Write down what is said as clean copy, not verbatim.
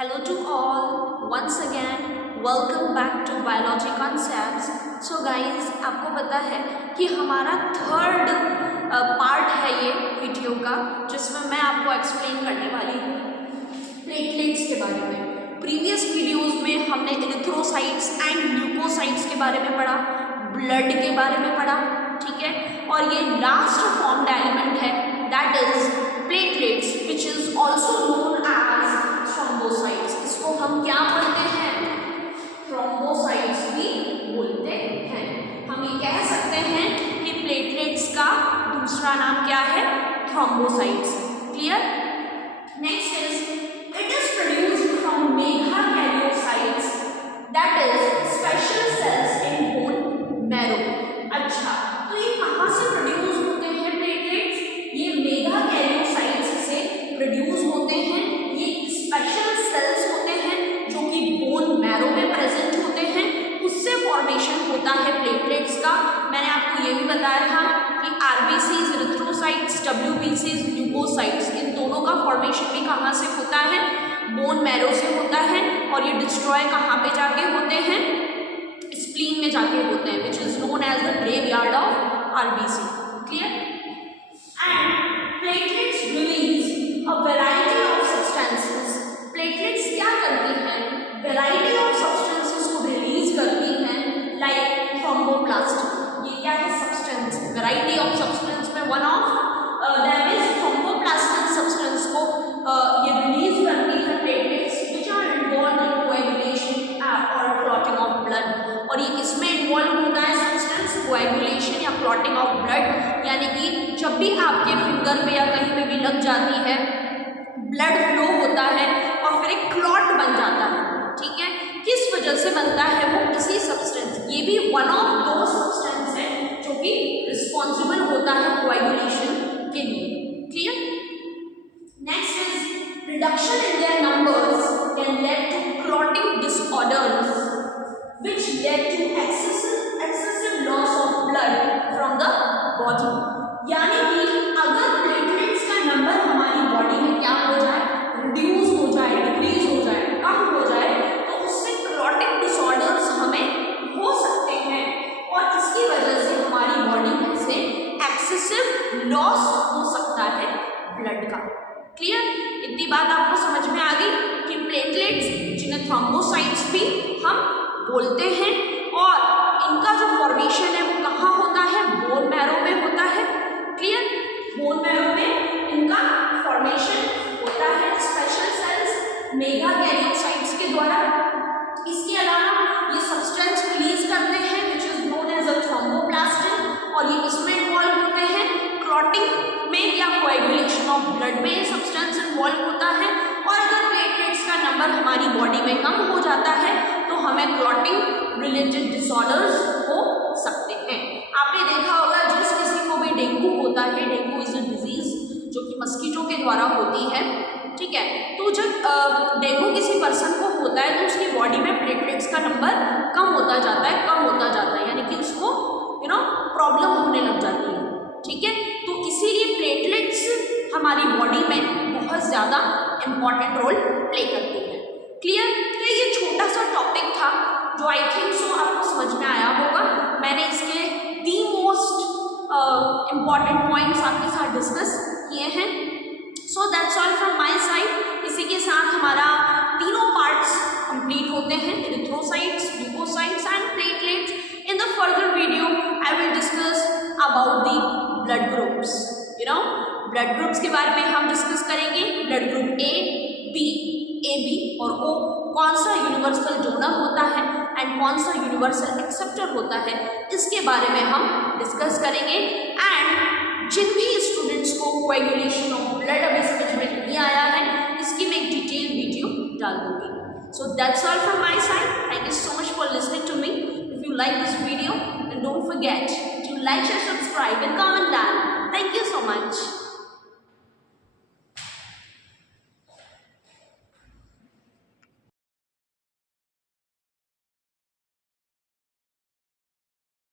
Hello to all, once again welcome back to Biology Concepts. So guys, आपको पता है कि हमारा थर्ड पार्ट है ये वीडियो का, जिसमें मैं आपको एक्सप्लेन करने वाली हूँ प्लेटलेट्स के बारे में। प्रीवियस वीडियोस में हमने एरिथ्रोसाइट्स एंड ल्यूकोसाइट्स के बारे में पढ़ा, ब्लड के बारे में पढ़ा, ठीक है। और ये लास्ट फॉर्म्ड एलिमेंट है, that is platelets, which is also known as thrombocytes. इसको हम क्या बोलते हैं? थ्रोम्बोसाइट्स भी बोलते हैं। हम ये कह सकते हैं कि प्लेटलेट्स का दूसरा नाम क्या है? Thrombocytes. Clear? Next is it is produced from megakaryocytes, that is special cells in bone marrow. अच्छा, तो ये कहाँ से प्रोड्यूस होते हैं प्लेटलेट्स? ये मेगाकैरियोसाइट्स से प्रोड्यूस होते हैं। ये स्पेशल सेल्स होते हैं जो कि बोन मैरो में प्रेजेंट होते हैं, उससे फॉर्मेशन होता है प्लेटलेट्स का। मैंने आपको ये भी बताया था कि आरबीसीज, एरिथ्रोसाइट्स, डब्ल्यूबीसीज, ल्यूकोसाइट्स, इन दोनों का फॉर्मेशन भी कहाँ से होता है? बोन मैरो से होता है। और ये डिस्ट्रॉय कहाँ पे जाके होते हैं? स्प्लीन में जाके होते हैं, which is known as the graveyard of RBC. Clear? And platelets release a variety of substances. Platelets क्या करती हैं? वैरायटी ऑफ सब्सटेंसेस को रिलीज करती हैं, लाइक थ्रोम्बोप्लास्ट। ये क्या है? सब्सटेंस। वैरायटी ऑफ सब्सटेंस में one of that is thromboplastic substance को ये रिलीज करती है platelets, which are involve in coagulation और क्लॉटिंग ऑफ ब्लड। और ये किसमें इन्वॉल्व होता है सब्सटेंस? कोएगुलेशन या क्लॉटिंग ऑफ ब्लड। यानी कि जब भी आपके फिंगर पे या कहीं पे भी लग जाती है, ब्लड फ्लो होता है और फिर एक क्लॉट बन जाता है, ठीक है। किस वजह से बनता है? वो इसी सब्सटेंस, ये भी वन ऑफ दो सब्सटेंस है जो कि रिस्पॉन्सिबल होता है कोएगुलेशन के लिए। Clear? Next is reduction in their numbers can lead to clotting disorders which led to excessive loss of blood from the body। यानी कि अगर प्लेटलेट्स का नंबर हमारी बॉडी में क्या हो जाए? रिड्यूस हो जाए, डिक्रीज हो जाए, कम हो जाए, तो उससे क्लॉटिंग डिसऑर्डर्स हमें हो सकते हैं और इसकी वजह से हमारी बॉडी में से एक्सेसिव लॉस हो सकता है ब्लड का। क्लियर? इतनी बात आपको समझ में आ गई कि प्लेटलेट्स, जिन्हें थ्रोम्बोसाइट्स भी हम बोलते हैं, और इनका जो फॉर्मेशन है वो कहाँ होता है? बोन मैरो में होता है। क्लियर? बोन मैरो में इनका फॉर्मेशन होता है स्पेशल सेल्स मेगाकैरियोसाइट्स के द्वारा। इसके अलावा ये सब्सटेंस रिलीज करते हैं which is known as a thromboplastin, और ये इसमें इन्वॉल्व होते हैं क्लॉटिंग में या कोएगुलेशन ऑफ ब्लड में ये सब्सटेंस इन्वॉल्व होता है। और अगर प्लेटलेट्स का नंबर हमारी बॉडी में कम हो जाता है तो हमें क्लॉटिंग रिलेटेड डिसऑर्डर्स हो सकते हैं। आपने देखा होगा जिस किसी को भी डेंगू होता है, डेंगू इज अ डिजीज जो कि मस्कीटो के द्वारा होती है, ठीक है। तो जब डेंगू किसी पर्सन को होता है तो उसकी बॉडी में प्लेटलेट्स का नंबर कम होता जाता है, यानी कि उसको प्रॉब्लम होने लग जाती है, ठीक है। तो इसीलिए प्लेटलेट्स हमारी बॉडी में बहुत ज़्यादा इम्पॉर्टेंट रोल प्ले करती है। क्लियर? तो ये छोटा सा टॉपिक था जो आई थिंक सो आपको समझ में आया होगा। मैंने इसके 3 मोस्ट इम्पॉर्टेंट पॉइंट्स आपके साथ डिस्कस किए हैं। So that's all from my side. इसी के साथ हमारा तीनों पार्ट्स कंप्लीट होते हैं, erythrocytes, leukocytes and platelets. In the further video I will discuss about the blood groups. Blood groups के बारे में हम डिस्कस करेंगे। Blood group A, B, AB और O, कौन सा यूनिवर्सल डोनर होता है एंड कौन सा यूनिवर्सल एक्सेप्टर होता है, इसके बारे में हम डिस्कस करेंगे। एंड जिन भी स्टूडेंट्स को कोएगुलेशन ऑफ ब्लड अभी समझ में नहीं आया है, इसकी मैं एक डिटेल वीडियो डाल दूंगी। So that's all from my side. Thank you so much for listening to me. If you like this video then don't forget to like, share, subscribe and comment down. Thank you so much.